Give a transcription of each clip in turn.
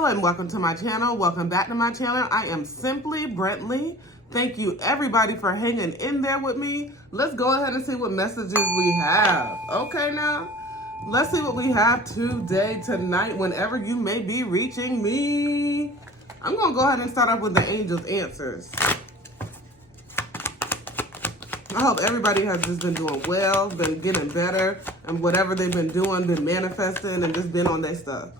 Hello and welcome to my channel. Welcome back to my channel. I am Simply Brentley. Thank you everybody for hanging in there with me. Let's go ahead and see what messages we have. Okay now, let's see what we have today, tonight, whenever you may be reaching me. I'm gonna go ahead and start off with the angels' answers. I hope everybody has just been doing well, been getting better, and whatever they've been doing, been manifesting, and just been on their stuff.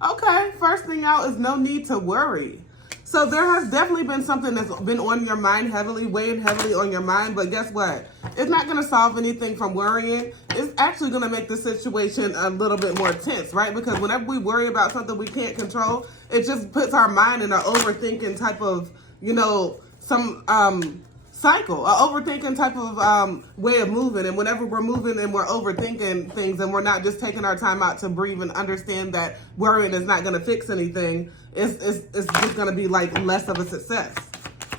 Okay, first thing out is no need to worry. So there has definitely been something that's been on your mind heavily, weighing heavily on your mind, but guess what? It's not going to solve anything from worrying. It's actually going to make the situation a little bit more tense, right? Because whenever we worry about something we can't control, it just puts our mind in an overthinking type of, cycle, an overthinking type of way of moving. And whenever we're moving and we're overthinking things and we're not just taking our time out to breathe and understand that worrying is not going to fix anything, it's just going to be like less of a success.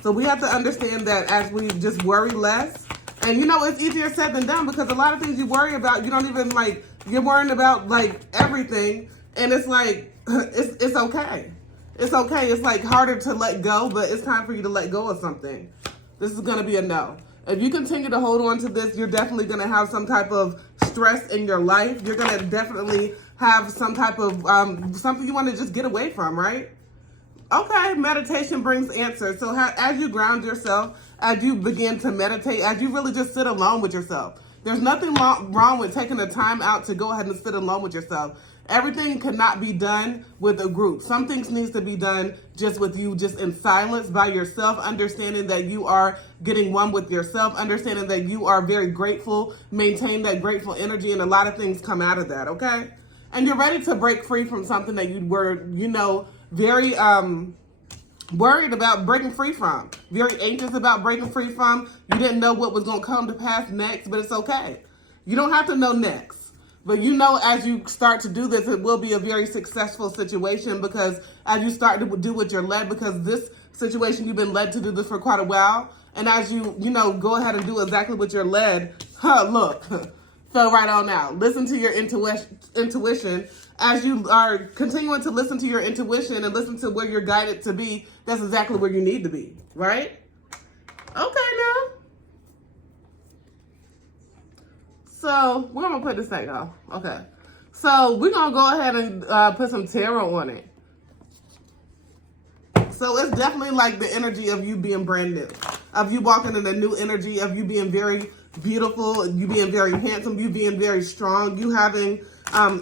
So we have to understand that as we just worry less, and it's easier said than done, because a lot of things you worry about, you don't even you're worrying about everything, and it's like, it's okay. It's okay. It's harder to let go, but it's time for you to let go of something. This is going to be a no. If you continue to hold on to this, you're definitely going to have some type of stress in your life. You're going to definitely have some type of something you want to just get away from, right? Okay, meditation brings answers. So as you ground yourself, as you begin to meditate, as you really just sit alone with yourself, there's nothing wrong with taking the time out to go ahead and sit alone with yourself. Everything cannot be done with a group. Some things needs to be done just with you, just in silence by yourself, understanding that you are getting one with yourself, understanding that you are very grateful, maintain that grateful energy, and a lot of things come out of that, okay? And you're ready to break free from something that you were, very worried about breaking free from, very anxious about breaking free from. You didn't know what was going to come to pass next, but it's okay. You don't have to know next. But as you start to do this, it will be a very successful situation, because as you start to do what you're led, because this situation, you've been led to do this for quite a while. And as you, go ahead and do exactly what you're led, look, fell right on out. Listen to your intuition. As you are continuing to listen to your intuition and listen to where you're guided to be, that's exactly where you need to be, right? Okay, now. So we're going to put this thing off. Okay. So we're going to go ahead and put some tarot on it. So it's definitely the energy of you being brand new, of you walking in a new energy, of you being very beautiful, you being very handsome, you being very strong, you having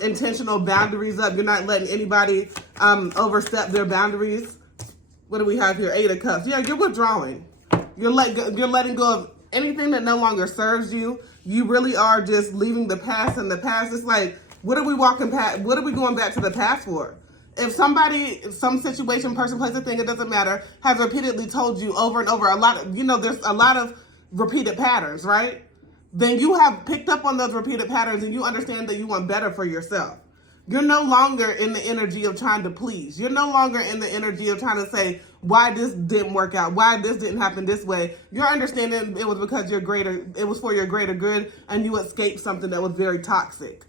intentional boundaries up. You're not letting anybody overstep their boundaries. What do we have here? 8 of Cups. Yeah, you're withdrawing. You're letting go of anything that no longer serves you. You really are just leaving the past in the past. It's what are we walking past? What are we going back to the past for? If somebody, some situation, person, place, or thing, it doesn't matter, has repeatedly told you over and over there's a lot of repeated patterns, right? Then you have picked up on those repeated patterns and you understand that you want better for yourself. You're no longer in the energy of trying to please. You're no longer in the energy of trying to say why this didn't work out, why this didn't happen this way. You're understanding it was because it was for your greater good, and you escaped something that was very toxic.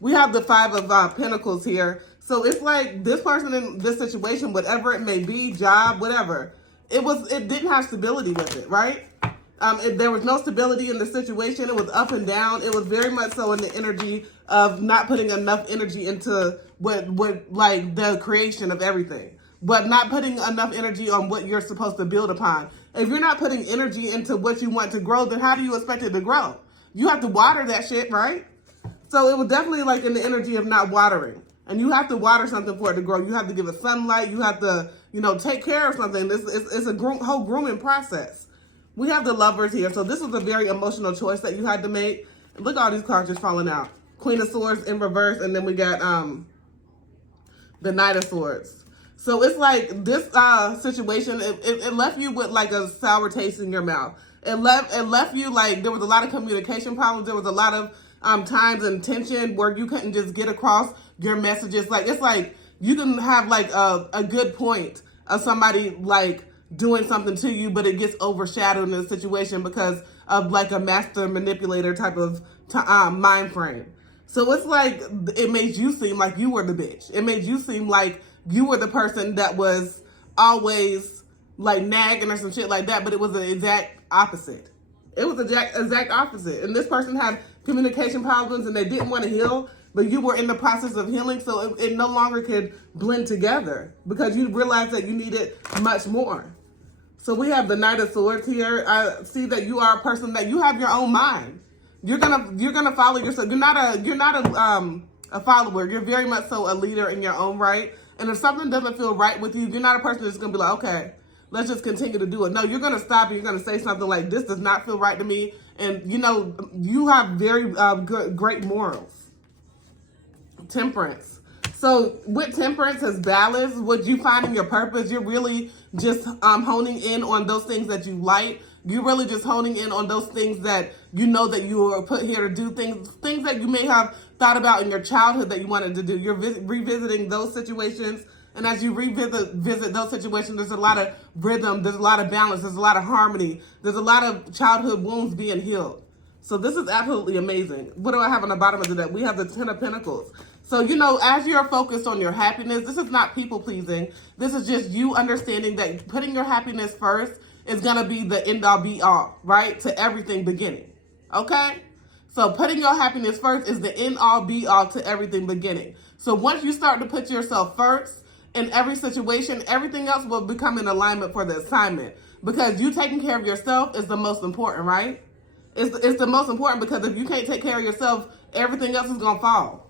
We have the 5 of Pentacles here. So it's this person in this situation, whatever it may be, job, whatever, it didn't have stability with it, right? There was no stability in the situation. It was up and down. It was very much so in the energy of not putting enough energy into what the creation of everything, but not putting enough energy on what you're supposed to build upon. If you're not putting energy into what you want to grow, then how do you expect it to grow? You have to water that shit, right? So it was definitely in the energy of not watering. And you have to water something for it to grow. You have to give it sunlight. You have to, take care of something. It's a whole grooming process. We have the Lovers here. So this was a very emotional choice that you had to make. Look at all these cards just falling out. Queen of Swords in reverse. And then we got the Knight of Swords. So it's this situation, it left you with a sour taste in your mouth. It left you there was a lot of communication problems. There was a lot of times and tension where you couldn't just get across your messages. It's you can have a good point of somebody doing something to you, but it gets overshadowed in the situation because of a master manipulator type of mind frame. So it's it made you seem like you were the bitch. It made you seem like you were the person that was always like nagging or some shit like that, but it was the exact opposite. It was the exact opposite. And this person had communication problems and they didn't want to heal, but you were in the process of healing, so it no longer could blend together because you realized that you needed much more. So we have the Knight of Swords here. I see that you are a person that you have your own mind. You're gonna follow yourself. You're not a follower. You're very much so a leader in your own right. And if something doesn't feel right with you, you're not a person that's gonna be like, okay, let's just continue to do it. No, you're gonna stop and you're gonna say something like, this does not feel right to me. And you know, you have very great morals. Temperance. So with temperance as balance, what you find in your purpose, you're really just honing in on those things that you like. You're really just honing in on those things that you know that you were put here to do, things that you may have thought about in your childhood that you wanted to do. You're revisiting those situations. And as you visit those situations, there's a lot of rhythm, there's a lot of balance, there's a lot of harmony, there's a lot of childhood wounds being healed. So this is absolutely amazing. What do I have on the bottom of the deck? We have the Ten of Pentacles. So, you know, as you're focused on your happiness, this is not people pleasing. This is just you understanding that putting your happiness first is going to be the end all be all, right? To everything beginning. Okay? So putting your happiness first is the end all be all to everything beginning. So once you start to put yourself first in every situation, everything else will become in alignment for the assignment. Because you taking care of yourself is the most important, right? It's the most important, because if you can't take care of yourself, everything else is going to fall.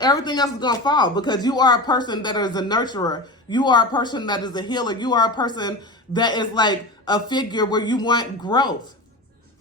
Everything else is going to fall because you are a person that is a nurturer. You are a person that is a healer. You are a person that is like a figure where you want growth,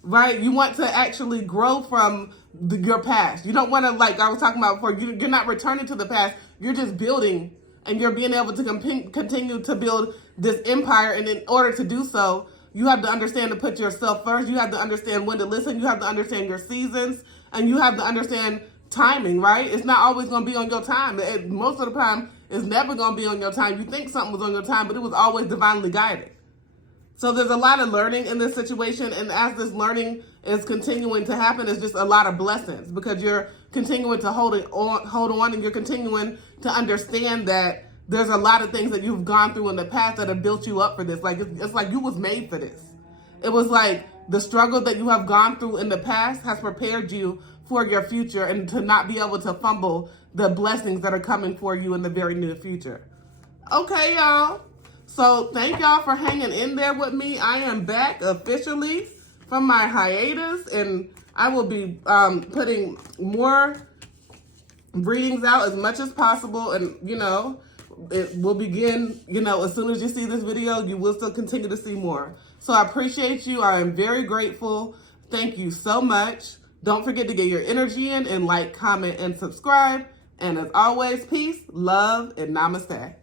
right? You want to actually grow from your past. You don't want to, like I was talking about before, you're not returning to the past. You're just building, and you're being able to continue to build this empire. And in order to do so, you have to understand to put yourself first. You have to understand when to listen. You have to understand your seasons, and you have to understand timing, right? It's not always going to be on your time. Most of the time, it's never going to be on your time. You think something was on your time, but it was always divinely guided. So there's a lot of learning in this situation, and as this learning is continuing to happen, it's just a lot of blessings because you're continuing to hold on, and you're continuing to understand that there's a lot of things that you've gone through in the past that have built you up for this. Like it's like you was made for this. It was like the struggle that you have gone through in the past has prepared you for your future and to not be able to fumble the blessings that are coming for you in the very near future. Okay, y'all. So thank y'all for hanging in there with me. I am back officially from my hiatus, and I will be putting more readings out as much as possible. And, you know, it will begin, you know, as soon as you see this video, you will still continue to see more. So I appreciate you. I am very grateful. Thank you so much. Don't forget to get your energy in and like, comment, and subscribe. And as always, peace, love, and namaste.